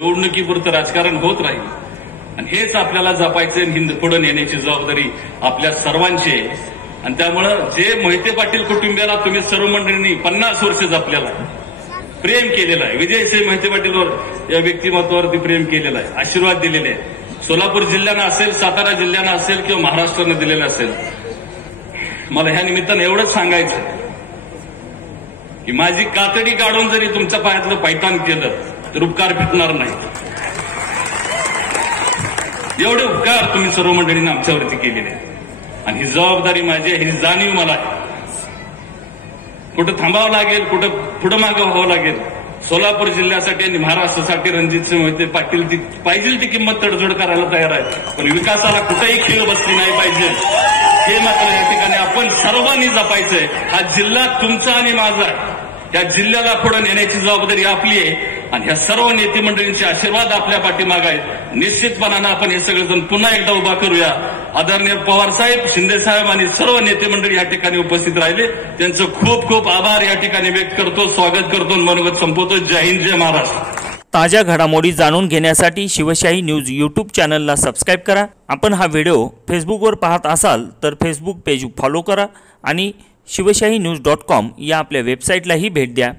निवडणुकीपुरतं राजकारण होत राहील आणि हेच आपल्याला जपायचे हिंद पुढे नेण्याची जबाबदारी आपल्या सर्वांची आहे। आणि त्यामुळे जे मोहिते पाटील कुटुंबियाला तुम्ही सर्व मंडळींनी 50 वर्ष जपलेला प्रेम केलेलं आहे, विजयसिंह मोहिते पाटीलवर या व्यक्तिमत्वावरती प्रेम केलेलं आहे, आशीर्वाद दिलेले आहे। सोलापूर जिल्ह्यानं असेल, सातारा जिल्ह्यानं असेल किंवा महाराष्ट्रानं दिलेलं असेल, मला ह्या निमित्तानं एवढंच सांगायचं की माझी कातडी काढून जरी तुमच्या पायातलं पैठण केलं तर उपकार फिटणार नाही। एवढे उपकार तुम्ही सर्व मंडळींनी आमच्यावरती केलेले आणि ही जबाबदारी माझी आहे, ही जाणीव मला आहे। कुठं थांबावं लागेल, कुठं पुढं मागं व्हावं लागेल, सोलापूर जिल्ह्यासाठी आणि महाराष्ट्रासाठी रणजितसिंह मोहिते पाटील पाहिजे ती किंमत तडजोड करायला तयार आहे, पण विकासाला कुठेही खीळ बसली नाही पाहिजे हे मात्र या ठिकाणी आपण सर्वांनी जपायचंय। हा जिल्हा तुमचा आणि माझा आहे, या जिल्ह्याला पुढे नेण्याची जबाबदारी आपली आहे आणि ह्या सर्व नेते मंडळींचे आशीर्वाद आपल्या पाठीमागे आहेत। निश्चितपणानं आपण हे सगळेजण पुन्हा एकदा उभा करूया। आदरणीय पवार साहेब, शिंदे साहेब आणि सर्व नेते मंडळी या ठिकाणी उपस्थित राहिले, त्यांचं खूप खूप आभार या ठिकाणी व्यक्त करतो, स्वागत करतो, मनोगत संपवतो। जय हिंद, जय महाराष्ट्र। ताज्या घडामोडी जाणून घेण्यासाठी शिवशाही न्यूज यूट्यूब चॅनलला सबस्क्राईब करा। आपण हा व्हिडिओ फेसबुकवर पाहत असाल तर फेसबुक पेज फॉलो करा आणि शिवशाही न्यूज.com या आपल्या वेबसाईटलाही भेट द्या।